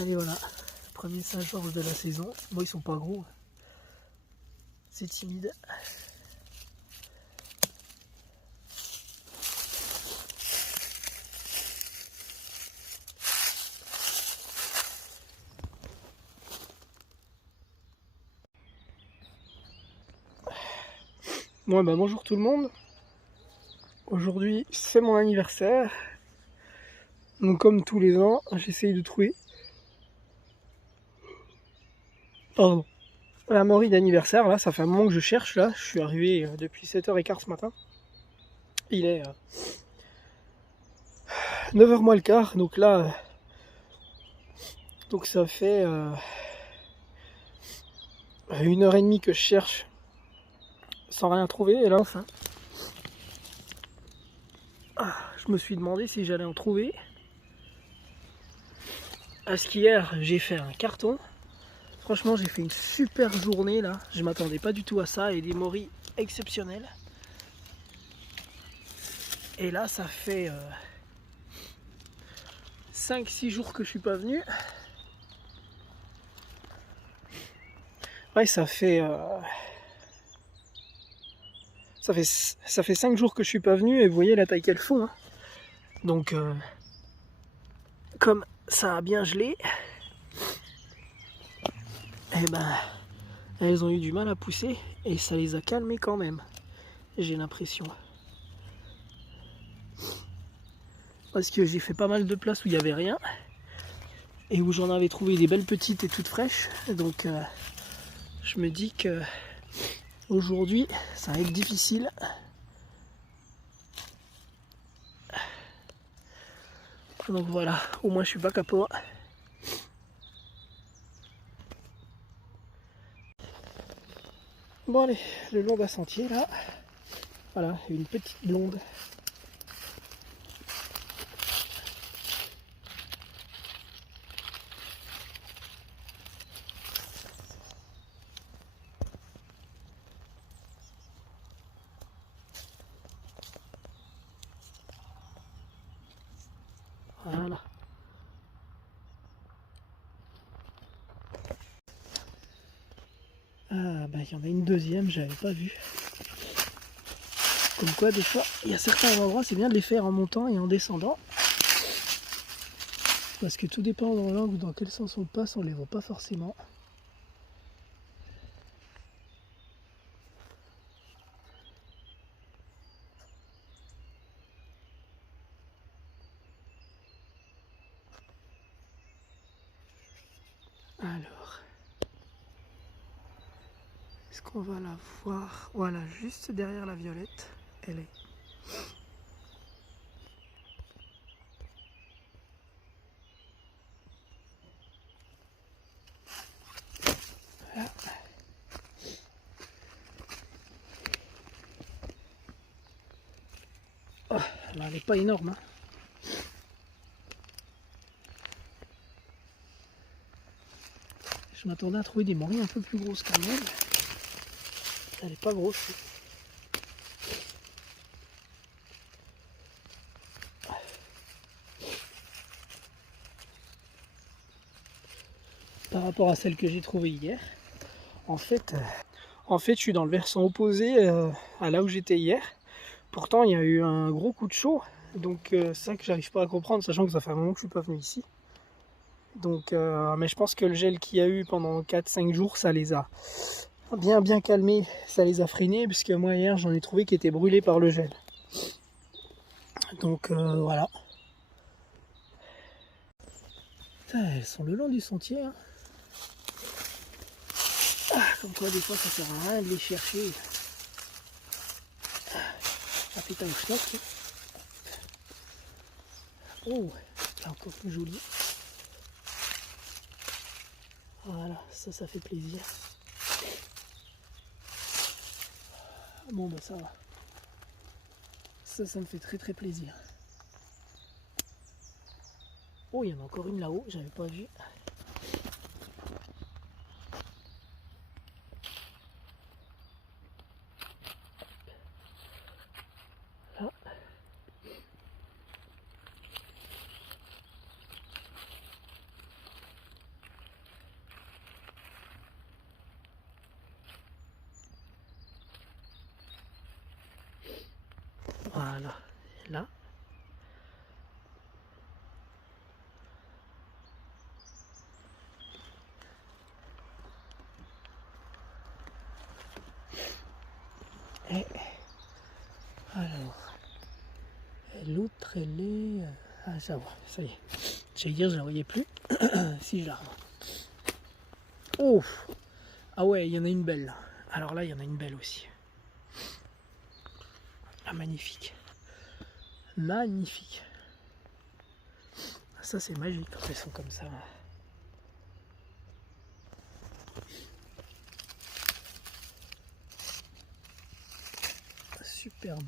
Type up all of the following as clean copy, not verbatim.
Allez voilà, premier Saint-Georges de la saison. Bon, ils sont pas gros, c'est timide. Bon, bah, bonjour tout le monde. Aujourd'hui c'est mon anniversaire. Donc comme tous les ans, j'essaye de trouver la Maury d'anniversaire. Là, ça fait un moment que je cherche. Là, je suis arrivé depuis 7h15 ce matin. Il est 9h moins le quart. Donc là, donc ça fait 1h30 que je cherche sans rien trouver. Et là, enfin, je me suis demandé si j'allais en trouver. Parce qu'hier, j'ai fait un carton. Franchement, j'ai fait une super journée là. Je m'attendais pas du tout à ça. Et des moris exceptionnels. Et là, ça fait 5-6 jours que je suis pas venu. Ouais, ça fait 5 jours que je suis pas venu et vous voyez la taille qu'elles font. Hein. Donc, comme ça a bien gelé, eh ben, elles ont eu du mal à pousser et ça les a calmées quand même. J'ai l'impression. Parce que j'ai fait pas mal de places où il n'y avait rien et où j'en avais trouvé des belles petites et toutes fraîches. Donc, je me dis que aujourd'hui, ça va être difficile. Donc voilà, au moins je suis pas capot. Bon allez, le long d'un sentier là, voilà, une petite blonde. Voilà. Ah bah il y en a une deuxième, j'avais pas vu. Comme quoi des fois, il y a certains endroits, c'est bien de les faire en montant et en descendant. Parce que tout dépend dans l'angle ou dans quel sens on passe, on les voit pas forcément. Alors, est-ce qu'on va la voir? Voilà, juste derrière la violette, elle est. Voilà. Oh, là, elle n'est pas énorme. Hein. Je m'attendais à trouver des morilles un peu plus grosses quand même. Elle n'est pas grosse. Par rapport à celle que j'ai trouvée hier. En fait, je suis dans le versant opposé à là où j'étais hier. Pourtant, il y a eu un gros coup de chaud. Donc, c'est ça que j'arrive pas à comprendre, sachant que ça fait un moment que je suis pas venu ici. Donc, mais je pense que le gel qu'il y a eu pendant 4-5 jours, ça les a bien calmés. Ça les a freinés, puisque moi, hier, j'en ai trouvé qui étaient brûlés par le gel. Donc, voilà. Putain, elles sont le long du sentier. Hein. Ah, comme quoi, des fois, ça sert à rien de les chercher. Ah putain, le schnock. Oh, là encore plus joli. Voilà, ça fait plaisir. Bon bah ça va. Ça me fait très plaisir. Oh, il y en a encore une là-haut, j'avais pas vu. Là. Voilà, et là. Et alors, l'autre elle est... Ah ça va, ça y est. J'allais dire je la voyais plus. Si je la revois. Oh. Ah ouais, il y en a une belle là. Alors là, il y en a une belle aussi. Ah magnifique. Magnifique. Ça c'est magique quand elles sont comme ça. Superbe.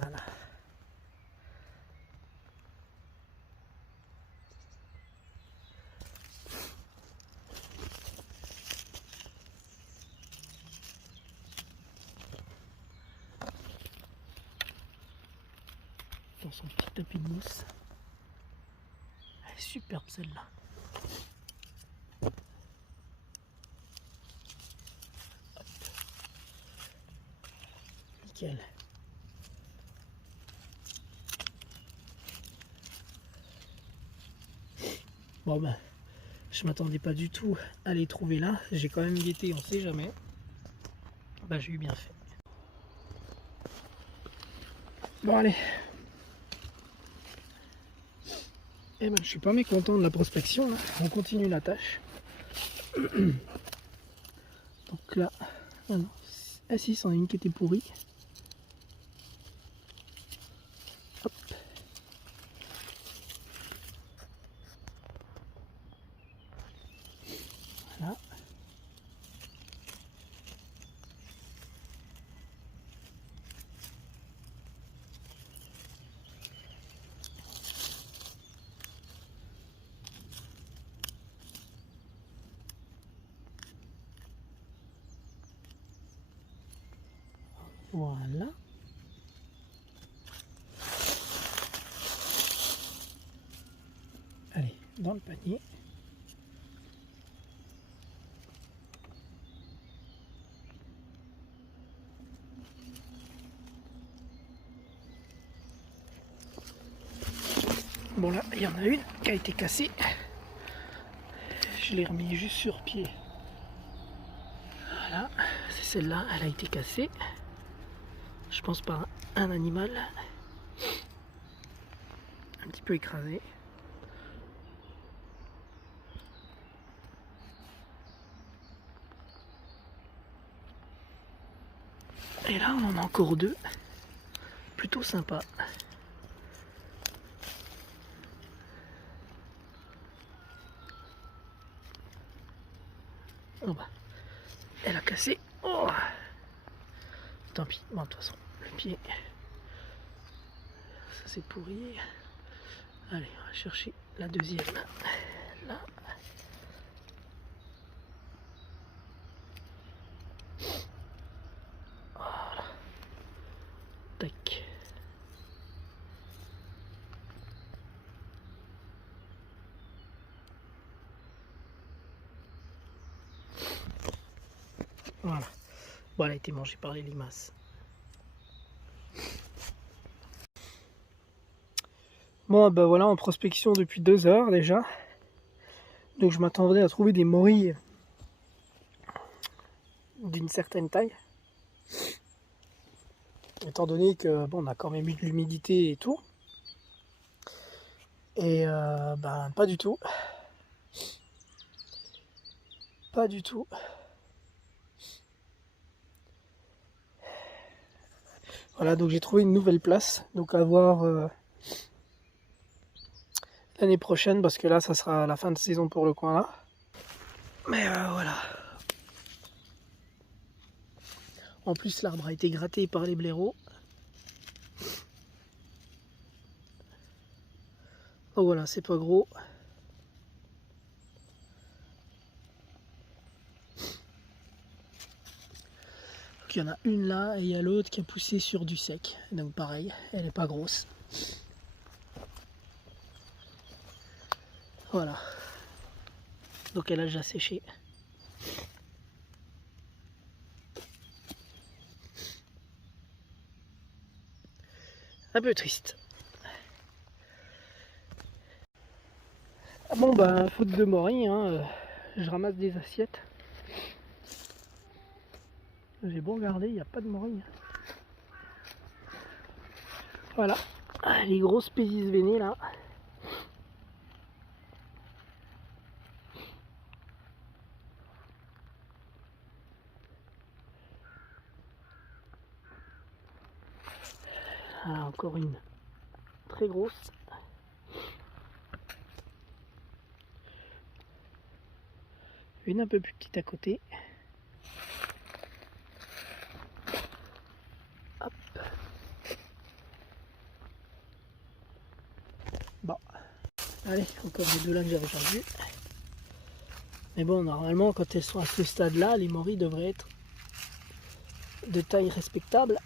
Voilà. Dans son petit tapis de mousse. Elle est superbe celle-là. Nickel. Bon ben, je m'attendais pas du tout à les trouver là. J'ai quand même guetté, on sait jamais. Bah j'ai eu bien fait. Bon allez. Eh ben je suis pas mécontent de la prospection là. On continue la tâche. Donc là, ah non. Ah si, c'en est une qui était pourrie. Hop. Voilà. Voilà. Allez, dans le panier. Bon là, il y en a une qui a été cassée. Je l'ai remis juste sur pied. Voilà, c'est celle-là, elle a été cassée. Je pense par un animal. Un petit peu écrasé. Et là, on en a encore deux. Plutôt sympa. Oh bah, elle a cassé. Oh, tant pis. Bon, de toute façon, le pied, ça c'est pourri. Allez, on va chercher la deuxième. Là. Voilà. Tac. Voilà. Bon, elle a été mangée par les limaces. Bon, ben voilà, en prospection depuis 2 heures déjà. Donc je m'attendais à trouver des morilles d'une certaine taille. Étant donné que bon, on a quand même eu de l'humidité et tout. Et ben pas du tout. Pas du tout. Voilà, donc j'ai trouvé une nouvelle place. Donc à voir l'année prochaine, parce que là ça sera la fin de saison pour le coin là. Mais voilà. En plus l'arbre a été gratté par les blaireaux. Oh voilà, c'est pas gros. Donc il y en a une là et il y a l'autre qui a poussé sur du sec. Donc pareil, elle n'est pas grosse. Voilà. Donc elle a déjà séché. Un peu triste. Ah bon bah faute de morilles, hein, je ramasse des assiettes. J'ai beau regarder, il n'y a pas de morilles. Voilà, les grosses pésis vénées là. Ah, encore une très grosse. Une un peu plus petite à côté. Hop. Bon. Allez, encore les deux là que j'avais perdu. Mais bon, normalement, quand elles sont à ce stade-là, les morilles devraient être de taille respectable.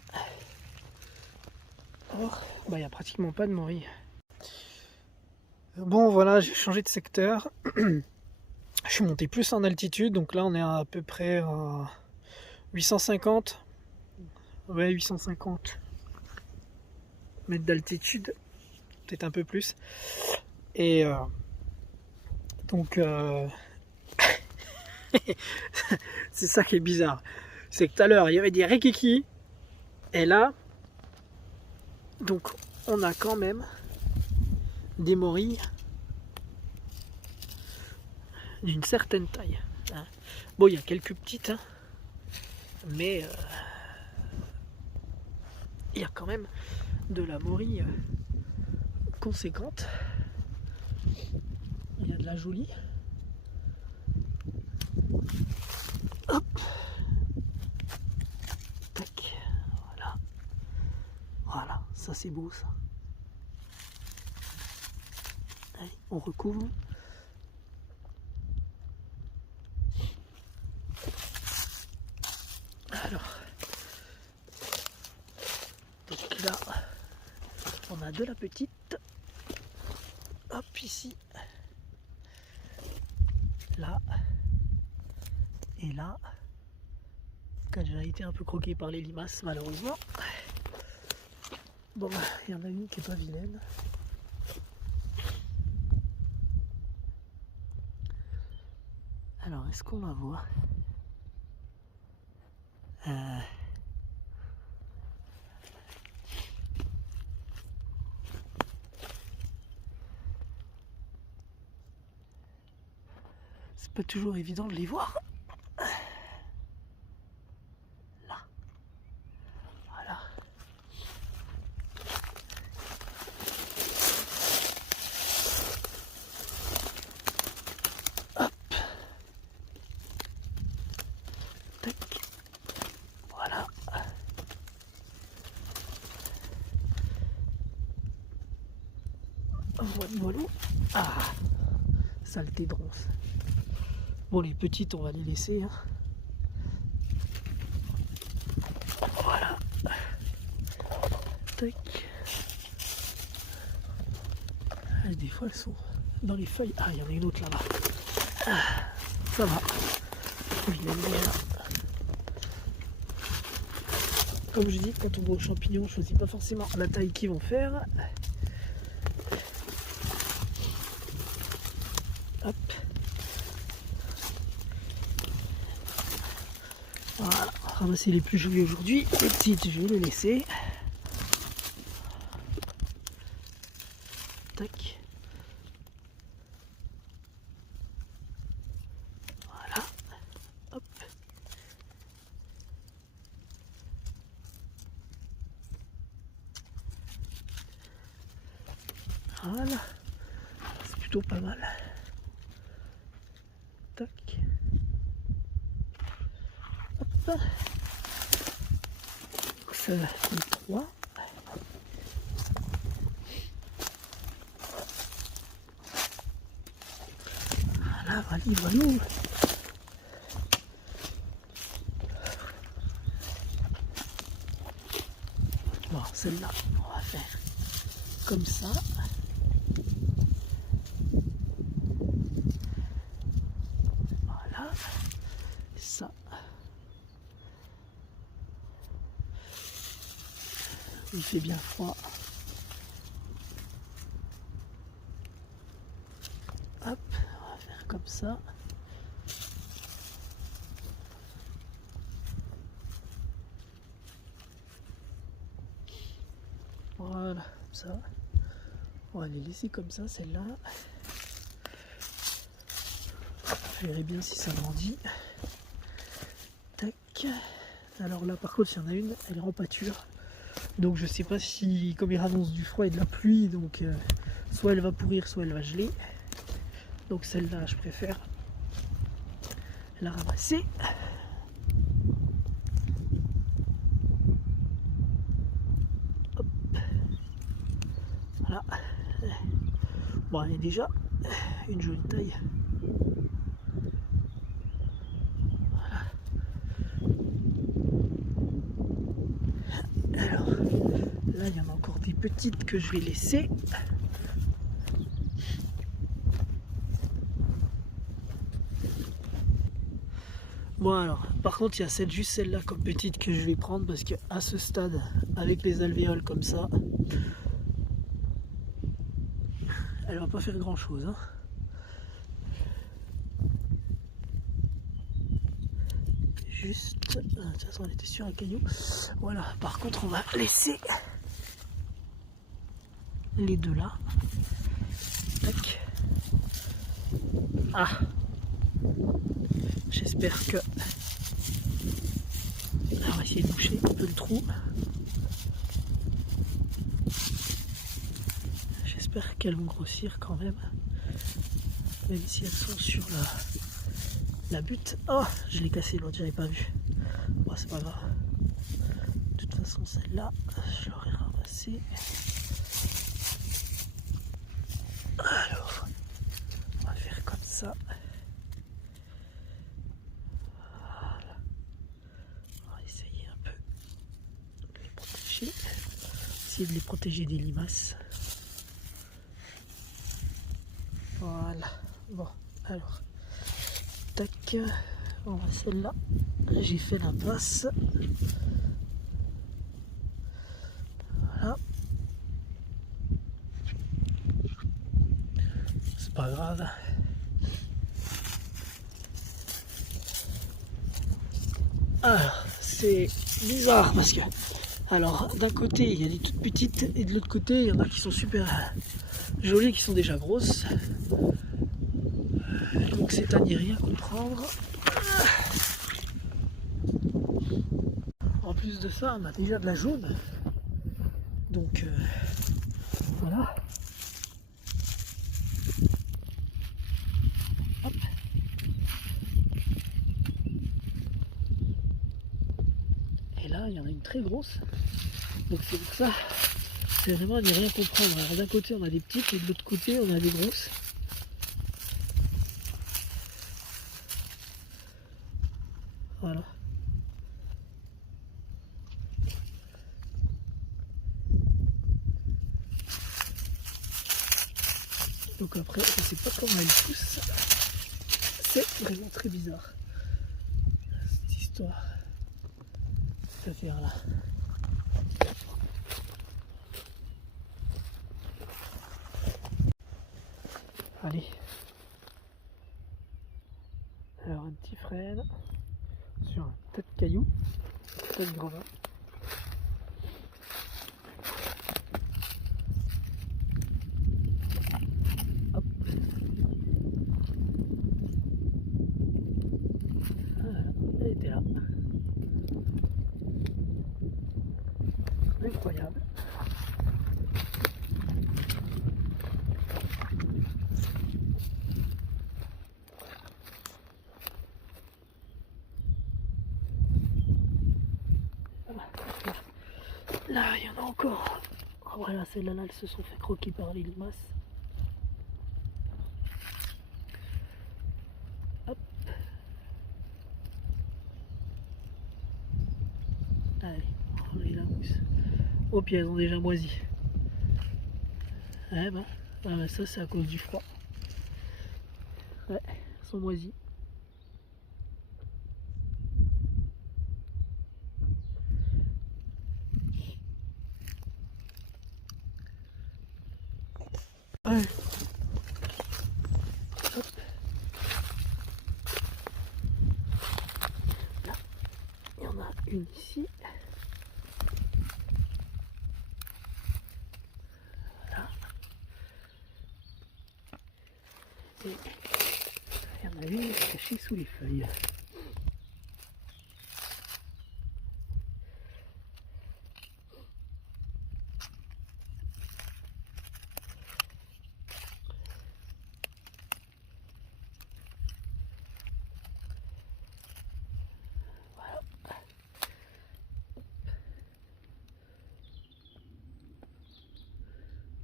Or, bah, il n'y a pratiquement pas de morilles. Bon, voilà, j'ai changé de secteur. Je suis monté plus en altitude, donc là, on est à peu près à 850. Ouais, 850 mètres d'altitude, peut-être un peu plus. Et donc, c'est ça qui est bizarre. C'est que tout à l'heure, il y avait des rikiki. Et là, donc, on a quand même des morilles d'une certaine taille. Hein. Bon, il y a quelques petites, hein, mais il y a quand même de la morille conséquente. Il y a de la jolie. Hop. Tac. Voilà. Voilà, ça c'est beau ça. Allez, on recouvre. Alors, donc là, on a de la petite. Hop, ici. Là. Et là. Qui a déjà été un peu croqué par les limaces, malheureusement. Bon, il y en a une qui est pas vilaine. Alors, est-ce qu'on la voit? C'est pas toujours évident de les voir. Là. Voilà. Hop. Tac. Voilà. Voilà. Ah, saleté de ronce. Bon, les petites, on va les laisser. Hein. Voilà. Tac. Ah, des fois, elles sont dans les feuilles. Ah, il y en a une autre là-bas. Ah, ça va. Je l'aime bien. Comme je dis, quand on va aux champignons, on ne choisit pas forcément la taille qu'ils vont faire. Hop. Voilà, ramasser les plus jolies aujourd'hui. Les petites, je vais les laisser. Tac. Voilà. Hop. Voilà. C'est plutôt pas mal. Tac. Hop. Ça fait 3. Voilà, voilà. Bon, celle-là, on va faire comme ça. Voilà. Ça. Il fait bien froid. Hop, on va faire comme ça. Voilà, comme ça. On va les laisser comme ça, celle-là. Je verrai bien si ça grandit. Tac. Alors là, par contre, il y en a une, elle est en pâture. Donc je sais pas si, comme il annonce du froid et de la pluie, donc soit elle va pourrir, soit elle va geler. Donc celle-là, je préfère la ramasser. Hop. Voilà. Bon, elle est déjà une jolie taille. Voilà. Alors, là, il y en a encore des petites que je vais laisser. Bon alors, par contre il y a juste celle-là comme petite que je vais prendre parce qu'à ce stade, avec les alvéoles comme ça, elle va pas faire grand chose. Hein. Juste, de toute façon elle était sur un caillou. Voilà, par contre on va laisser les deux là. Tac. Ah, j'espère que... Alors, on va essayer de boucher un peu le trou. J'espère qu'elles vont grossir quand même. Même si elles sont sur la butte. Oh, je l'ai cassé l'autre, j'avais pas vu. Bon, c'est pas grave. De toute façon, celle-là, je l'aurais ramassée. Alors, on va faire comme ça. Voilà. On va essayer un peu de les protéger. Essayer de les protéger des limaces. Voilà. Bon, alors. Tac. On va celle-là. J'ai fait la passe. Voilà. C'est pas grave. Alors, c'est bizarre parce que, alors, d'un côté, il y a des toutes petites et de l'autre côté, il y en a qui sont super jolies, qui sont déjà grosses. Donc, c'est à n'y rien comprendre. En plus de ça, on a déjà de la jaune. Donc, voilà. Hop. Et là, il y en a une très grosse. Donc, c'est pour ça, c'est vraiment à n'y rien comprendre. Alors, d'un côté, on a des petites et de l'autre côté, on a des grosses. Voilà. Donc après, je sais pas comment elle pousse. C'est vraiment très bizarre. Cette histoire. Cette affaire là. Allez. Alors un petit frêne sur un tas de cailloux, un tas de gravats. Hop. Voilà, elle était là. Incroyable. Là, il y en a encore. Oh, voilà, celles-là, elles se sont fait croquer par les limaces. Hop. Allez, on va enlever la mousse. Oh, puis elles ont déjà moisi. Ouais, bah, ça c'est à cause du froid. Ouais, elles sont moisies. Ouais. Hop. Là, il y en a une ici. Voilà. Et il y en a une cachée sous les feuilles.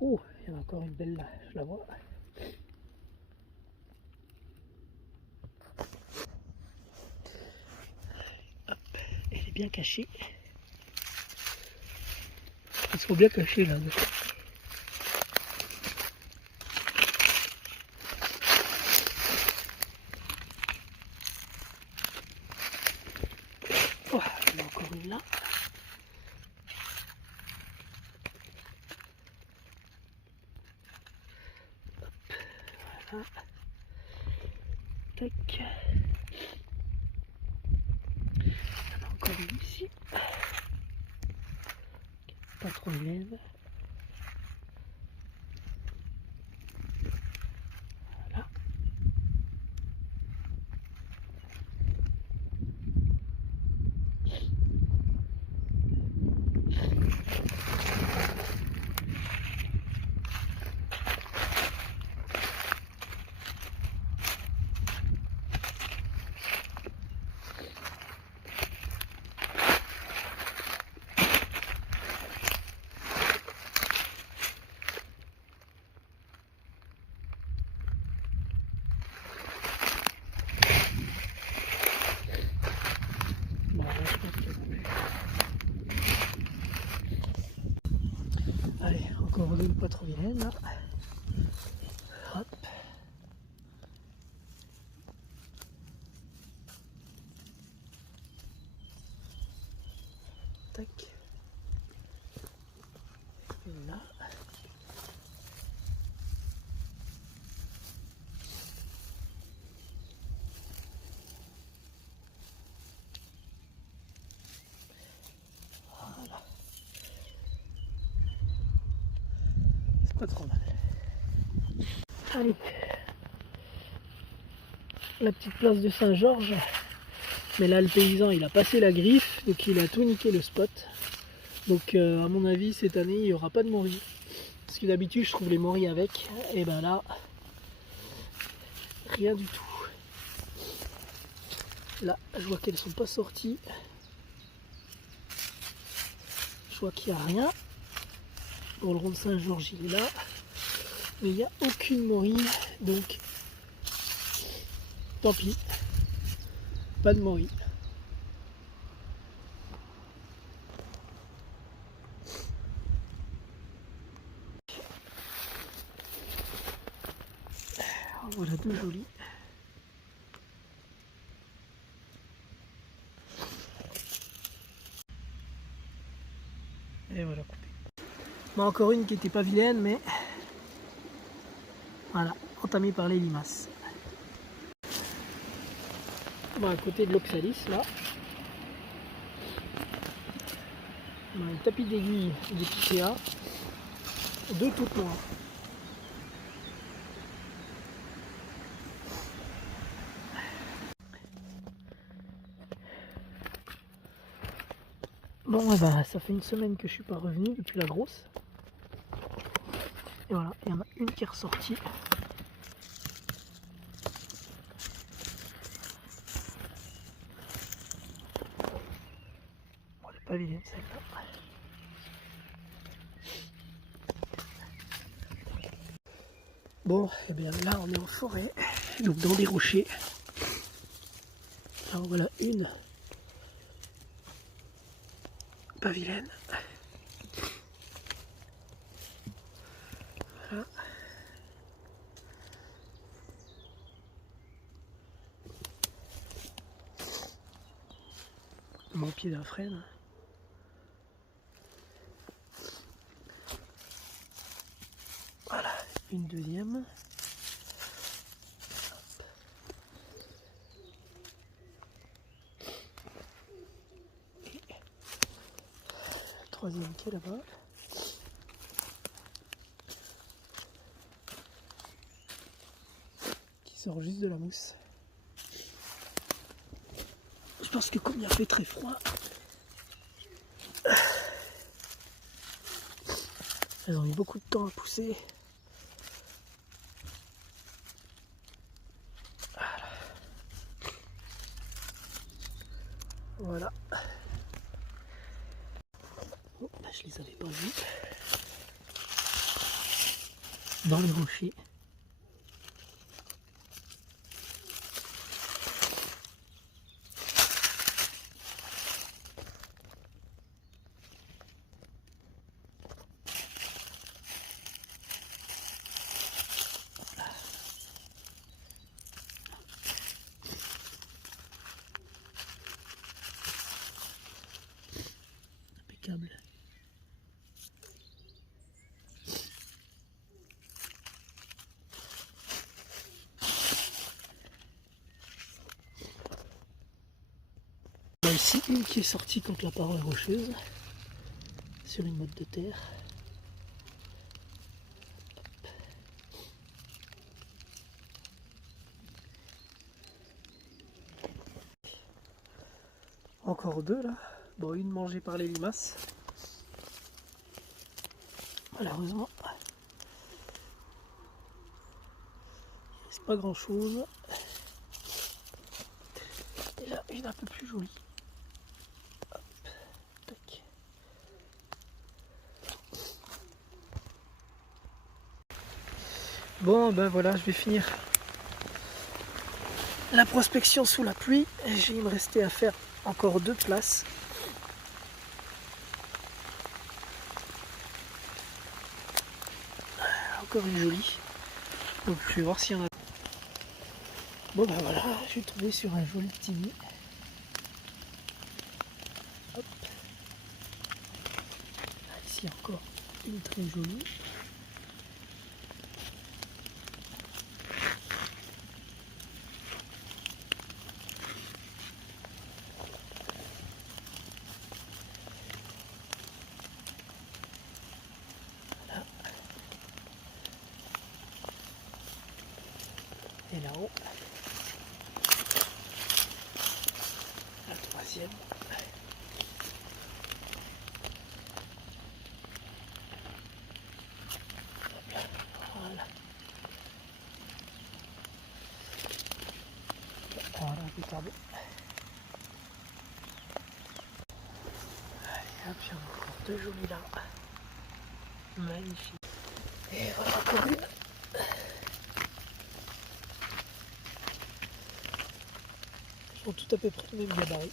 Oh, il y en a encore une belle là, je la vois. Hop, elle est bien cachée. Ils sont bien cachés là. Oh, il y en a encore une là. Voilà. Tac. Il y en a encore une ici. Pas trop vilaine. Voilà. Bon, là, je pense qu'il y en a plus. Allez, encore une pas trop vilaine là. Hop. Tac. Une là. Voilà. C'est pas trop mal. Allez. La petite place de Saint-Georges. Mais là, le paysan, il a passé la griffe, donc il a tout niqué le spot. Donc, à mon avis, cette année, il n'y aura pas de morilles. Parce que d'habitude, je trouve les morilles avec. Et ben là, rien du tout. Là, je vois qu'elles sont pas sorties. Je vois qu'il n'y a rien. Bon, le rond de Saint-Georges, il est là. Mais il n'y a aucune morille. Donc, tant pis. Pas de morille. Alors, voilà deux jolies. Et voilà, coupé. Bon, encore une qui n'était pas vilaine, mais voilà, entamée par les limaces. Bon, à côté de l'oxalis, là, on a un tapis d'aiguille d'épicéa, deux toutes noires. Bon, bah, ça fait une semaine que je suis pas revenu depuis la grosse. Et voilà, il y en a une qui est ressortie. Bon, elle n'est pas vilaine celle-là. Bon, et bien là on est en forêt, donc dans des rochers. Alors voilà une pas vilaine. pied d'un frêne. Voilà, une deuxième. Et troisième qui est là-bas. Qui sort juste de la mousse. Je pense que comme il a fait très froid, elles ont mis beaucoup de temps à pousser. Voilà. Oh, là, je les avais pas vus. Dans les rochers. Impeccable. Là, ici, une qui est sortie contre la paroi rocheuse, sur une motte de terre. Encore deux là. Bon, une mangée par les limaces. Malheureusement, il reste pas grand chose. Et là, une un peu plus jolie. Hop, tac. Bon, ben voilà, je vais finir la prospection sous la pluie. Il me restait à faire encore deux places. Encore une jolie. Donc je vais voir s'il y en a. Bon ben voilà, je suis tombé sur un joli petit nid. Hop. Ici encore une très jolie. Voilà. Et là-haut, la troisième. Voilà. Voilà, impeccable. Allez, hop, il y en a encore deux jolies là. Magnifique. Et voilà encore une. Ils sont tout à peu près le même gabarit.